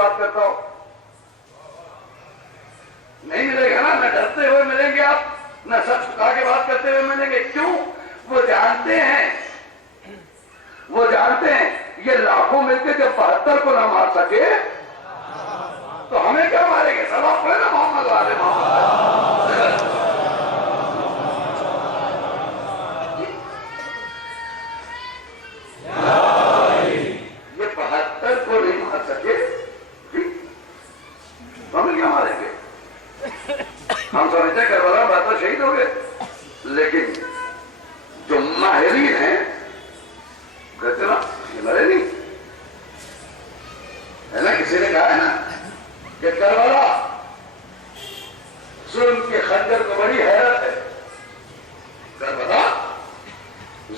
بات کرتا ہوں؟ نہیں ملے گا نا. نہ ڈرتے ہوئے ملیں گے آپ, نہ سر جھکا کے بات کرتے ہوئے ملیں گے. کیوں؟ وہ جانتے ہیں یہ لاکھوں مل کے جب 72 کو نہ مار سکے تو ہمیں کیا ماریں گے؟ سب آپ نا محمد والے محمد. یہ 72 کو نہیں مار سکے ہمیں کیا ماریں گے؟ ہم سمجھتے کربلا میں تو شہید ہو گئے, لیکن جو ماہرین ہیں کہتے نا یہ مرے نہیں ہے نا. کسی نے کہا ہے نا کہ کربلا ظلم کے خنجر کو بڑی حیرت ہے. کربلا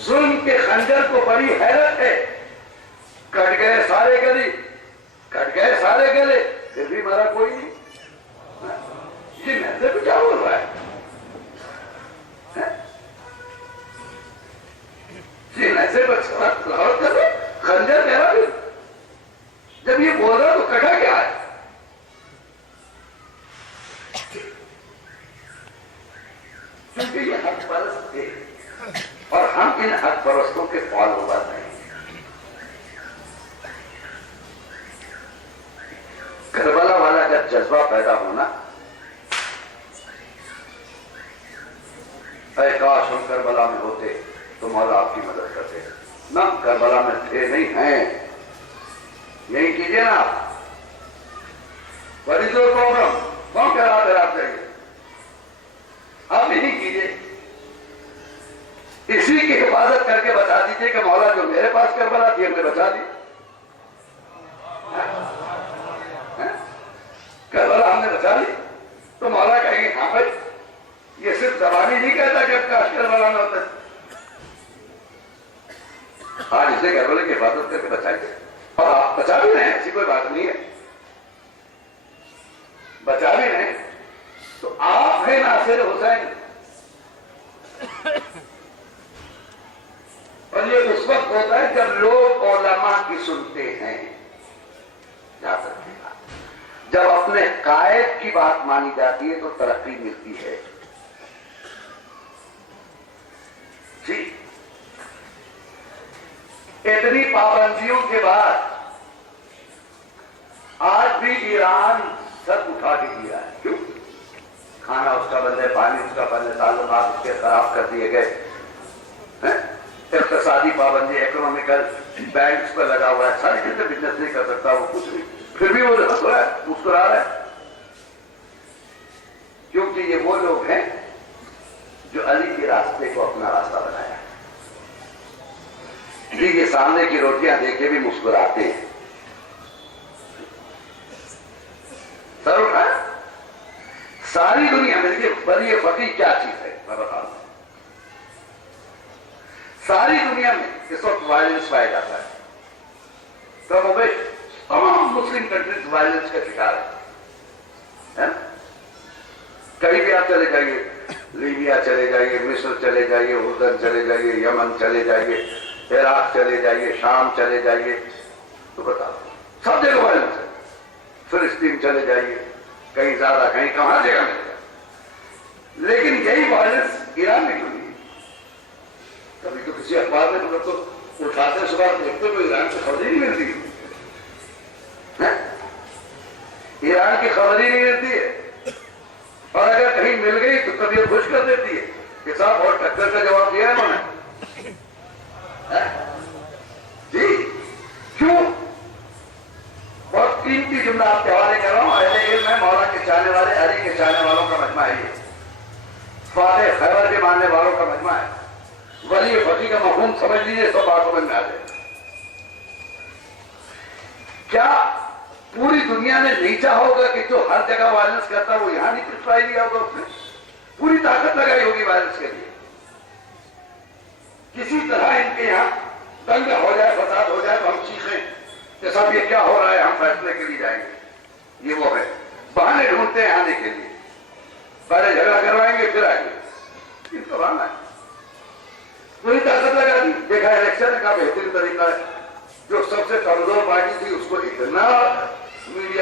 ظلم کے خنجر کو بڑی حیرت ہے. کٹ گئے سارے گلی, کٹ گئے سارے گلے, پھر بھی مرا کوئی نہیں. یہ محضے کو کیا بول رہا ہے؟ یہ محضے پر لاہور کر رہے خنجر کہہ رہا ہے. جب یہ بول رہا تو کٹا کیا ہے؟ کیونکہ یہ حق پرست تھے اور ہم ان حق پرستوں کے فالوور نہیں. کربلا والا جب جذبہ پیدا ہونا, اے کاش ہم کربلا میں ہوتے تو مولا آپ کی مدد کرتے. نہ کربلا میں تھے, نہیں ہیں. یہی کیجئے نا آپ. بڑی جو پرابلم کون کہہ رہا ہے آپ جائیے, آپ یہی کیجئے. اسی کی حفاظت کر کے بتا دیجئے کہ مولا جو میرے پاس کربلا تھی ہم نے بچا دی. کربلا ہم نے بچا لی تو مولا کہیں گے ہاں بھائی یہ صرف زبانی نہیں کہتا کہ اب کاش کربلا نہ ہوتا. آج اسے کربلا کی حفاظت کر کے بچائیے. اور آپ بچا بھی رہے ہیں, ایسی کوئی بات نہیں ہے, بچا بھی رہے. تو آپ ہیں ناصر حسین, اور یہ اس وقت ہوتا ہے جب لوگ علماء کی سنتے ہیں. یاد رکھیے گا, جب اپنے قائد کی بات مانی جاتی ہے تو ترقی ملتی ہے. جی اتنی پابندیوں کے بعد آج بھی ایران سب اٹھا کے دیا ہے. کیوں؟ کھانا اس کا بند ہے, پانی اس کا بند ہے, تعلقات اس کے خراب کر دیے گئے, اقتصادی پابندی, اکنامیکل بینکس پر لگا ہوا ہے, ساری چیزیں بزنس نہیں کر سکتا وہ کچھ نہیں, پھر بھی وہ ہنس رہا ہے, مسکرا رہا ہے. کیونکہ یہ وہ لوگ ہیں جو علی کے راستے کو اپنا راستہ بنایا. یہ سامنے کی روٹیاں دیکھ کے بھی مسکراتے ہیں. سر اٹھا, ساری دنیا میں دیکھیے بڑی فقیر کیا چیز ہے میں بتا دوں. ساری دنیا میں اس وقت وائلنس پایا جاتا ہے. تمام مسلم کنٹریز وائلنس کا شکار ہے. کہیں بھی آپ چلے جائیے, لیبیا چلے جائیے, مصر چلے جائیے, اردن چلے جائیے, یمن چلے جائیے, عراق چلے جائیے, شام چلے جائیے, تو بتا دو سب جگہ وائلنس ہے. فلسطین چلے جائیے, کہیں زیادہ کہیں کہاں جگہ ملے گا. لیکن یہی وائلنس ایران میں کیوں نہیں؟ کبھی تو کسی اخبار میں مطلب تو اٹھاتے صبح دیکھتے تو ایران کی خبر ہی نہیں ملتی. ایران کی خبر ہی نہیں ملتی ہے, اور اگر کہیں مل گئی تو طبیعت خوش کر دیتی ہے کہ صاحب اور ٹکر کا جواب دیا ہے انہوں نے. جی کیوں؟ بہت قیمتی جملہ آپ کے حوالے کر رہا ہوں. اہل علم ہے, مولا کے چاہنے والے, علی کے چاہنے والوں کا مجمع ہے. یہ فاتح خیبر کے ماننے والوں کا مجمع ہے. ولی فقی کا مفہوم سمجھ لیجیے, سب بات سمجھ میں آ جائے. کیا پوری دنیا نے نہیں چاہا ہوگا کہ جو ہر جگہ وائلنس کرتا وہ یہاں نہیں پرسکرائب لیا ہوگا؟ اس نے پوری طاقت لگائی ہوگی وائلنس کے لیے. کسی طرح ان کے یہاں دنگا ہو جائے, فساد ہو جائے تو ہم چیخیں کہ صاحب یہ کیا ہو رہا ہے, ہم فیصلے کے لیے جائیں گے. یہ وہ ہے, بہانے ڈھونڈتے ہیں آنے کے لیے. پہلے جھگڑا کروائیں گے پھر آئیں گے. ان کا بہانا ہے. پوری طاقت لگا دی. دیکھا الیکشن کا بہترین طریقہ ہے. جو سب سے کمزور پارٹی تھی اس کو اتنا میڈیا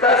10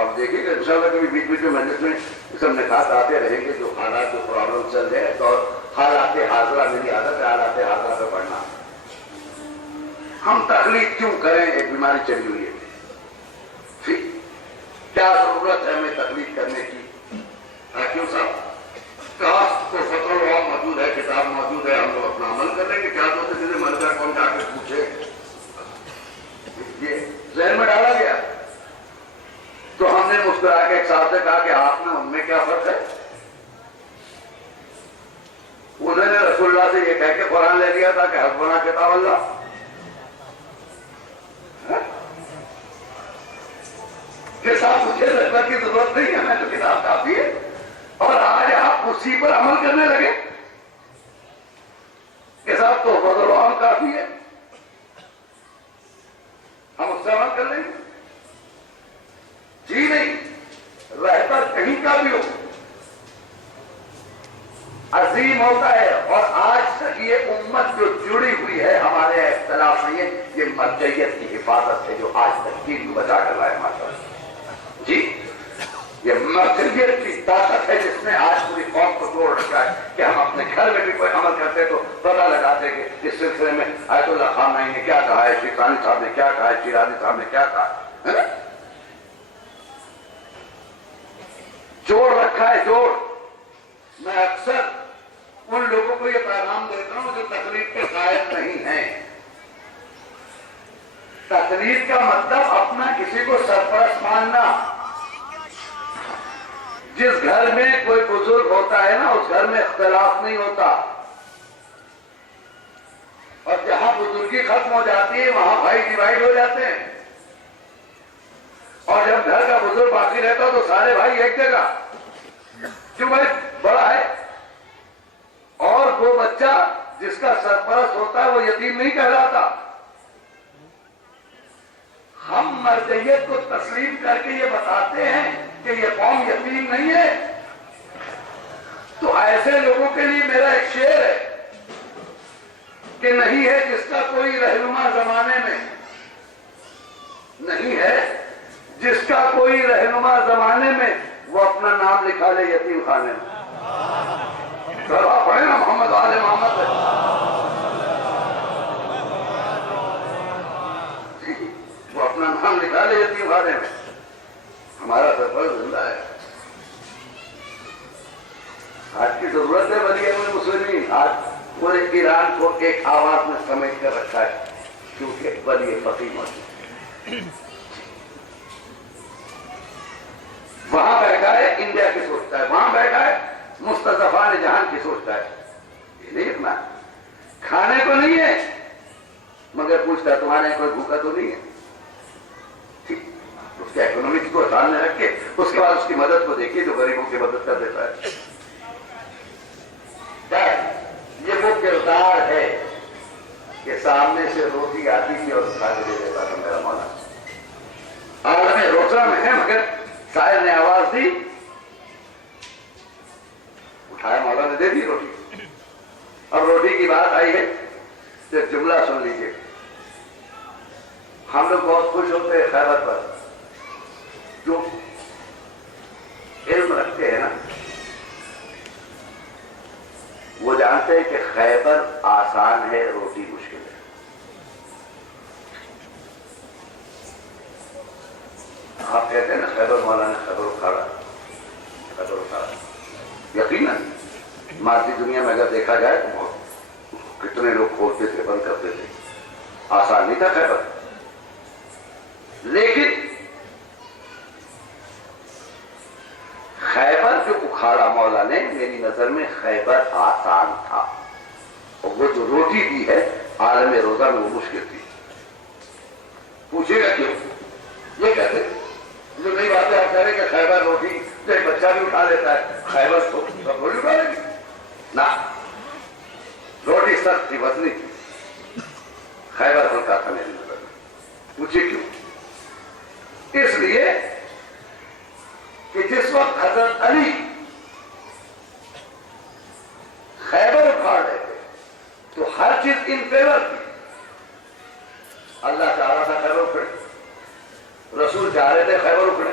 آپ دیکھیے کہ انشاءاللہ کبھی بیچ بیچ میں مجلس میں سب نکات آتے رہیں گے، جو حالات جو پرابلم چل رہے ہیں، تو حالات حاضرہ، میری عادت ہے حالات حاضرہ پہ پڑھنا. ہم تکلیف کیوں کریں؟ ایک بیماری چلی ہوئی ہے، ٹھیک، کیا ضرورت ہے ہمیں تکلیف کرنے کی؟ کیوں صاحب کاش تو فتح العام موجود ہے، کتاب موجود ہے، ہم لوگ اپنا عمل کر لیں گے. کیا تو کسی مر جائے کون جا کے پوچھے؟ یہ ذہن میں ڈالا گیا. تو ہم نے مسکرا کے ایک صاحب سے کہا کہ آپ میں ان میں کیا فرق ہے؟ انہوں نے رسول اللہ سے یہ کہہ کے قرآن لے لیا تھا کہ حسبنا کتاب اللہ. کہ صاحب مجھے رہبر کی ضرورت نہیں ہے، میں تو کتاب کافی ہے. اور آج آپ اسی پر عمل کرنے لگے کہ صاحب تو فضل العام کافی ہے، ہم اس سے عمل کر لیں گے. جی نہیں، رہبر کہیں کا بھی ہو عظیم ہوتا ہے. اور آج تک یہ امت جو جڑی ہوئی ہے، ہمارے اختلاف نہیں ہے، یہ مرجعیت کی حفاظت ہے جو آج تک دین کو بچا کر لائے ماشاءاللہ. جی یہ مرجعیت کی طاقت ہے جس نے آج پوری قوم کو توڑ رکھا ہے کہ ہم اپنے گھر میں بھی کوئی عمل کرتے تو پتہ لگاتے کہ اس سلسلے میں آیت اللہ خامنہ نے کیا کہا ہے، شیخانی صاحب نے کیا کہا ہے، شیرازی صاحب نے کیا کہا ہے. جوڑ رکھا ہے، جوڑ. میں اکثر ان لوگوں کو یہ پیغام دیتا ہوں جو تقلید کے قائل نہیں ہیں. تقلید کا مطلب اپنا کسی کو سرپرست ماننا. جس گھر میں کوئی بزرگ ہوتا ہے نا، اس گھر میں اختلاف نہیں ہوتا، اور جہاں بزرگی ختم ہو جاتی ہے وہاں بھائی ڈیوائیڈ ہو جاتے ہیں. اور جب گھر کا بزرگ باقی رہتا تو سارے بھائی ایک جگہ، کیوں بھائی بڑا ہے. اور وہ بچہ جس کا سرپرست ہوتا ہے وہ یتیم نہیں کہلاتا. ہم مرجعیت کو تسلیم کر کے یہ بتاتے ہیں کہ یہ قوم یتیم نہیں ہے. تو ایسے لوگوں کے لیے میرا ایک شعر ہے کہ نہیں ہے جس کا کوئی رہنما زمانے میں، نہیں ہے جس کا کوئی رہنما زمانے میں، وہ اپنا نام لکھا لے یتیم خانے میں. پڑھے نا محمد آل محمد. وہ اپنا نام لکھا لے یتیم خانے میں. ہمارا سرپرست زندہ ہے. آج کی ضرورت ہے ولی امر مسلمین. آج پورے ایران کو ایک آواز میں سمیٹ کر رکھا ہے کیونکہ ولی فقیہ موجود. وہاں بیٹھا ہے انڈیا کی سوچتا ہے، وہاں بیٹھا ہے مستضعفان جہان کی سوچتا ہے. یہ نہیں اتنا کھانے کو نہیں ہے مگر پوچھتا ہے تمہارے یہاں کوئی بھوکا تو نہیں ہے. ٹھیک، اس کے اکنامکس کو سامنے رکھ کے اس کے بعد اس کی مدد کو دیکھیے جو غریبوں کی مدد کر دیتا ہے. یہ وہ کردار ہے کہ سامنے سے روٹی آتی تھی اور کھا کے دے دیتا تھا میرا مولا. عالم روزہ میں ہے مگر شاعر نے آواز دی، اٹھایا مولا نے دے دی روٹی. اور روٹی کی بات آئی ہے تو ایک جملہ سن لیجیے. ہم لوگ بہت خوش ہوتے ہیں خیبر پر، جو علم رکھتے ہیں نا وہ جانتے ہیں کہ خیبر آسان ہے، روٹی مشکل ہے. آپ کہتے ہیں نا خیبر مولا نے خیبر اکھاڑا، خیبر اکھاڑا. یقیناً مادی دنیا میں اگر دیکھا جائے تو کتنے لوگ کھولتے تھے، بند کرتے تھے، آسان نہیں تھا خیبر. لیکن خیبر جو اکھاڑا مولا نے، میری نظر میں خیبر آسان تھا. اور وہ جو روٹی دی ہے عالم روزہ میں وہ مشکل تھی. پوچھے گا کیوں؟ یہ کہتے جو نئی بات ہے آپ کہہ رہے کہ خیبر روٹی جو ایک بچہ بھی اٹھا لیتا ہے، خیبر تو سب روٹی اٹھا لے گی نا. روٹی سخت تھی، وزنی تھی. خیبر ہلکا تھا میری نظر میں. پوچھے کیوں؟ اس لیے کہ جس وقت حضرت علی خیبر اکھاڑ رہے تھے تو ہر چیز ان فیور تھی. اللہ چاہ رہا تھا خیبر اکھڑے، رسول چاہ رہے تھے خیبر اکھڑے.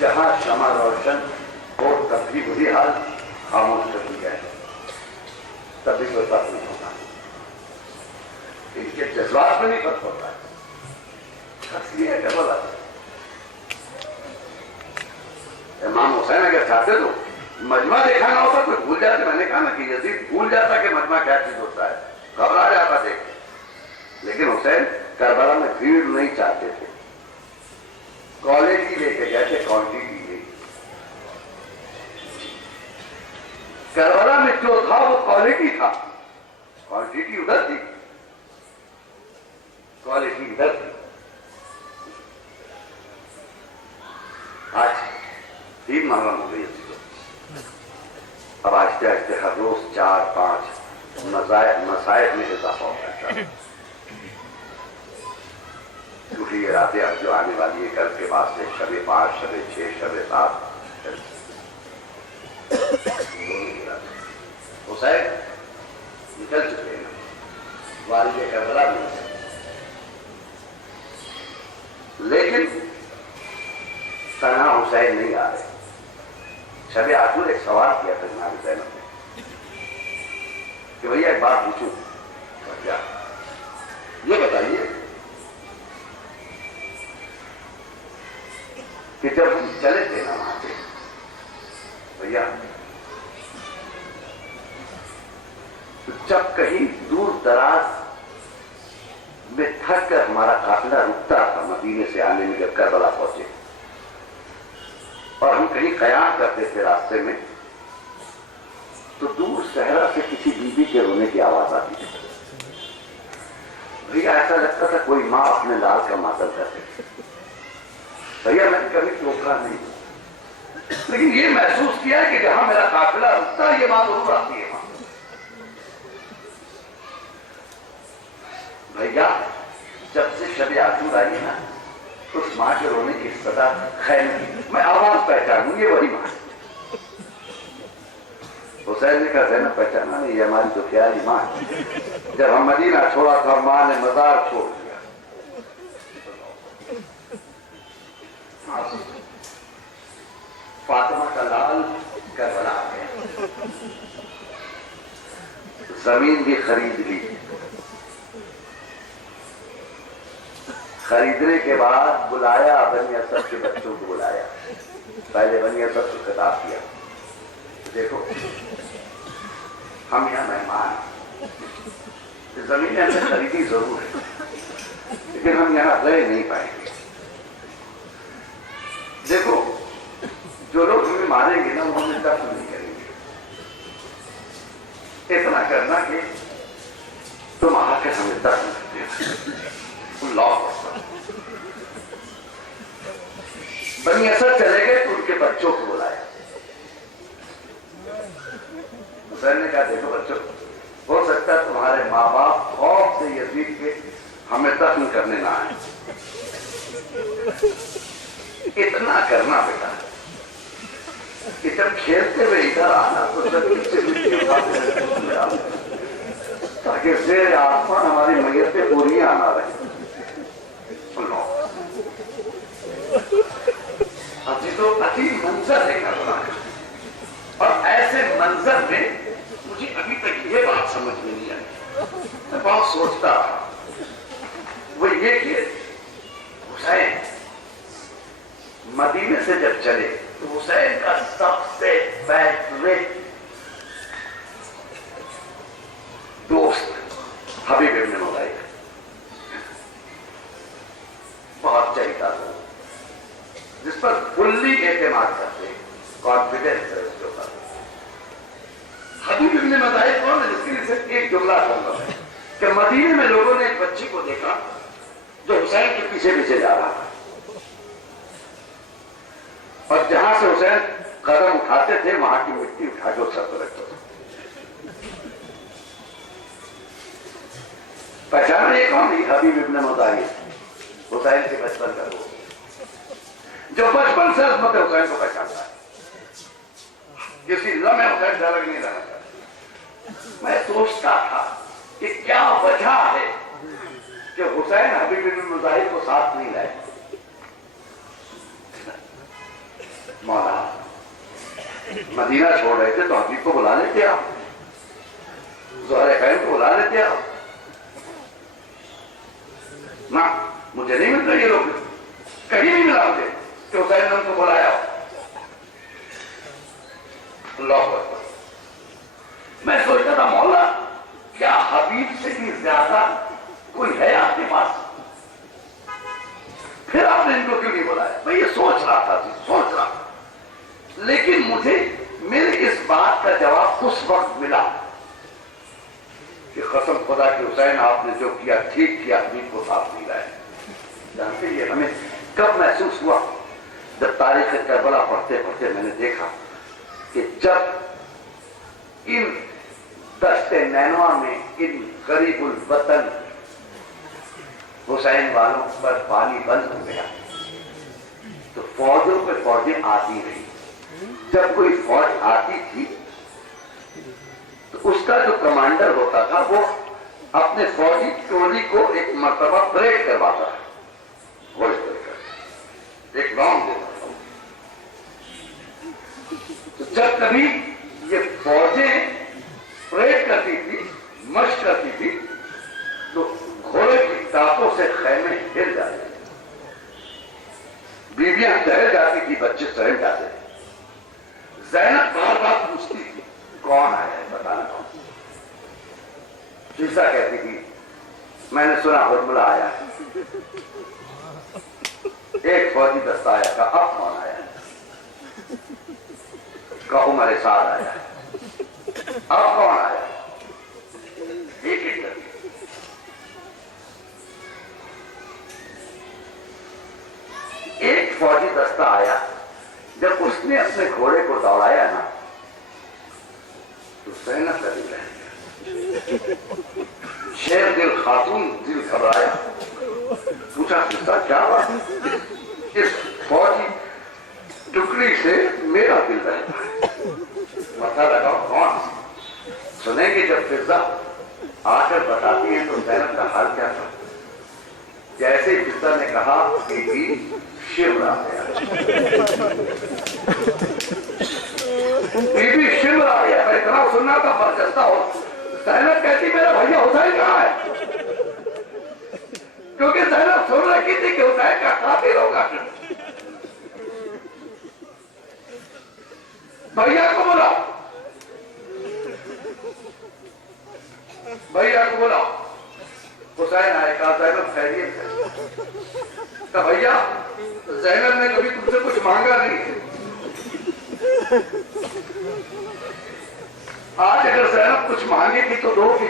جہاں شمع روشن ہو تب بھی وہی حال، خاموش کر دیا ہے تبھی کوئی فرق نہیں ہوتا، ان کے جذبات میں نہیں فرق ہوتا ہے، اصلی ہے کربلا۔ امام حسین اگر چاہتے تو مجمع دیکھا نہ ہوتا، کوئی بھول جاتے، میں نے کہا نا کہ یزید بھول جاتا کہ مجمع کیا چیز ہوتا ہے، گھبرا جاتا دیکھ، لیکن حسین کربلا میں بھیڑ نہیں چاہتے تھے، کوالٹی لے کے گئے تھے، کوانٹٹی لے۔ کربلا میں جو تھا وہ کوالٹی تھا، کوانٹٹی ادھر تھی، کوالٹی ادھر تھی۔ آج 3 محرم ہو گئی، اب آہستہ آہستہ ہر روز 4-5 مسائل میں اضافہ ہو رہا ہے، کیونکہ یہ راتیں اب جو آنے والی ہے کل کے بعد سے شب 5، شب 6، شب 7 حسین نکل چکے ہیں، والد کربلا بھی، لیکن تنہا حسین نہیں آ رہے۔ شب عاشور ایک سوال کیا تھا جناب زینب نے کہ بھیا ایک بات پوچھوں، کیا یہ بتائیے کہ جب ہم چلے تھے نا وہاں سے بھیا، جب کہیں دور دراز میں تھک کر ہمارا قافلہ رکتا تھا مدینے سے آنے میں، جب کربلا پہنچے اور ہم کہیں قیام کرتے تھے راستے میں، تو دور صحرا سے کسی بیوی کے رونے کی آواز آتی تھی، بھیا ایسا لگتا تھا کوئی ماں اپنے لال کا ماتم کرتے تھے۔ بھیا میں نے کبھی ٹوکا نہیں، لیکن یہ محسوس کیا کہ جہاں میرا قافلہ رکتا ہے یہ ماں ضرور آتی ہے۔ ماں بھیا جب سے شب عاشور آئی نا، اس ماں کے رونے کی صدا خیر میں آواز پہچانوں، یہ وہی ماں۔ حسین نے کہا زینب پہچانا نہیں، یہ ہماری تو پیاری ماں ہے، جب ہم مدینہ چھوڑا تو ماں نے مزار چھوڑ دیا۔ فاطمہ کا لال کربلا آ گیا، زمین بھی خرید لی، خریدنے کے بعد بلایا بنی اسد کے بچوں کو، بلایا پہلے بنی اسد کو خطاب کیا، دیکھو ہم یہاں مہمان ہیں، زمین ہم نے خریدی ضرور ہے لیکن ہم یہاں رہ نہیں پائیں گے، دیکھو جو لوگ ہمیں ماریں گے نا وہ ہمیں دفن نہیں کریں گے، اتنا کرنا کہ تم آ کر ہمیں دفن کرتے ہیں۔ بنی اسد چلے گئے تو ان کے بچوں کو بلایا، حسین نے کہا دیکھو بچوں، ہو سکتا ہے تمہارے ماں باپ خوف سے یزید کے ہمیں دفن کرنے نہ آئے، اتنا کرنا بیٹا کہ جب کھیلتے ہوئے ادھر آنا تو زمین سے مٹی اٹھاتے تاکہ زیر آسمان ہماری میتیں پوریاں آنا رہے۔ عجیب منظر ہے کربلا کا، اور ایسے منظر میں مجھے ابھی تک یہ بات سمجھ میں نہیں آئی، میں بہت سوچتا رہا، وہ یہ کہ حسین مدینے سے جب چلے تو حسین کا سب سے بہترین دوست حبیب ابن ملائک، بہت چہیتا تھا، جس پر فلی اعتماد کرتے، کانفیڈنس ہے اس کے اوپر۔ حبیب ابن ملائک کون ہے؟ جس کے لیے صرف ایک جملہ کہوں گا کہ مدینے میں لوگوں نے ایک بچی کو دیکھا جو حسین کے پیچھے پیچھے جا رہا تھا، اور جہاں سے حسین قدم اٹھاتے تھے وہاں کی مٹی اٹھا کے سر پر رکھتے تھے۔ پہچانا یہ کون ہے؟ حبیب ابن ملائک، حسین کے بچپن کا دوست، جو بچپن سے عظمت حسین کو پہچانتا ہے، کسی لمحے حسین سے الگ نہیں رہنا چاہتا۔ میں سوچتا تھا کہ کیا وجہ ہے کہ حسین حبیب ابن ملائک کو ساتھ نہیں لائے، مولا مدینہ چھوڑ رہے تھے تو حبیب کو بلا لیتے آپ, زہرہ خیر کو بلا لیتے آپ. نہ مجھے نہیں ملتا یہ لوگ, کہیں نہیں ملا مجھے کہ حسین نے ان کو بلایا ہو. اللہ اکبر. میں سوچتا تھا مولا کیا حبیب سے بھی زیادہ کوئی ہے آپ کے پاس, پھر آپ نے ان کو کیوں نہیں بلایا؟ میں یہ سوچ رہا تھا جی, سوچ رہا تھا. لیکن مجھے میرے اس بات کا جواب اس وقت ملا کہ قسم خدا کی حسین آپ نے جو کیا ٹھیک کیا, حبیب کو ساتھ نہیں لائے. جانتے یہ ہمیں کب محسوس ہوا؟ جب تاریخ کربلا پڑھتے پڑھتے میں نے دیکھا کہ جب ان دشت نینوا میں ان غریب الوطن حسین والوں پر پانی بند ہو گیا تو فوجوں پہ فوجیں آتی رہی. جب کوئی فوج آتی تھی تو اس کا جو کمانڈر ہوتا تھا وہ اپنے فوجی ٹولی کو ایک مرتبہ پریڈ کرواتا ہے, ایک رام دیتا تھا. تو جب کبھی یہ فوجیں پریڈ کرتی تھی, مشق کرتی تھی, تو گھوڑے کی ٹانپوں سے خیمے ہل جاتے تھے, بیویاں ٹہل جاتی تھی, بچے ٹہل جاتے تھے. زینب بار بار پوچھتی تھی کون آیا ہے, بتانا کون. شیشا کہتی تھی میں نے سنا حرملہ آیا ہے. ایک فوجی دستہ آیا تھا, اب کون آیا ہے؟ کہ عمر سعد آیا ہے. اب کون آیا ہے؟ ایک ایک کر کے. ایک فوجی دستہ آیا, جب اس نے اپنے گھوڑے کو دوڑایا نا تو زینب کا دل رہ گیا. شیر دل خاتون دل گھبرایا, پوچھا قصہ کیا بات ہے؟ اس فوجی ٹکڑی سے میرا دل رہ گیا. پتہ لگا کون. سنیں گے جب فضا آ کر بتاتی ہے تو زینب کا حال کیا تھا. جیسے فضا نے کہا کہ شمرا گیا, بی بی شمرا گیا. میں اتنا سننا تھا برجستہ ہو. زینب کہتی میرا بھیا حسین کہاں ہے, کیونکہ زینب سن رکھی تھی کہ حسین کا قاتل ہوگا. بھیا کو بولا, بھیا کو بولا. حسین آئے, کہا زینب خیریت ہے؟ کہا بھیا زینب نے کبھی تم سے کچھ مانگا نہیں ہے, آج اگر زینب کچھ مانگے گی تو دو گی.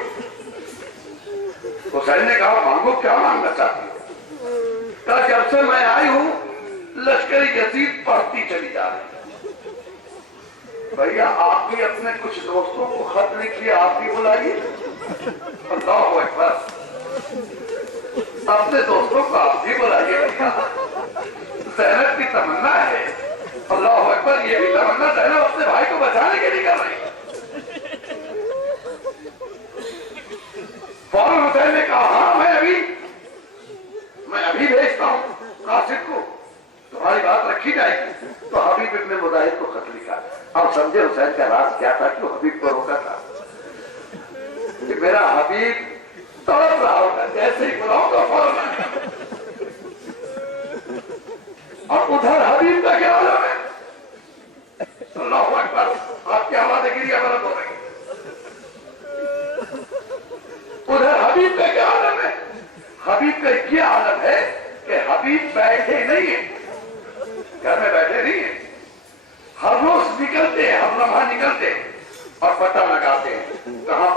حسین نے کہا مانگو, کیا مانگنا چاہتی ہو؟ کہا جب سے میں آئی ہوں لشکری یزید پڑھتی چلی جا رہی. بھیا آپ بھی اپنے کچھ دوستوں کو خط لکھیے, آپ بھی بلائیے. اللہ اکبر. اپنے دوستوں کو آپ بھی بلائیے. زینب کی تمنا ہے. اللہ اکبر. یہ بھی تمنا زینب اپنے بھائی کو بچانے کے لیے کر رہی. فوراً حسین نے کہا ہاں میں ابھی بھیجتا ہوں قاصد کو, تمہاری بات رکھی جائے گی. تو حبیب ابن مظاہر کو خط لکھا. اب سمجھے حسین کا راز کیا تھا, کیوں حبیب کو روکا تھا. کہ میرا حبیب تڑپ رہا ہوگا, جیسے ہی بلاؤں گا فوراً. اور ادھر حبیب کا کیا عالم ہے. اللہ اکبر. آپ کی آواز گری عبارت ہو رہی. ادھر حبیب کا کیا عالم ہے. حبیب کا یہ عالم ہے کہ حبیب بیٹھے نہیں ہیں, گھر میں بیٹھے نہیں ہیں. ہر روز نکلتے ہیں, ہر لمحہ نکلتے ہیں اور پتہ لگاتے ہیں کہاں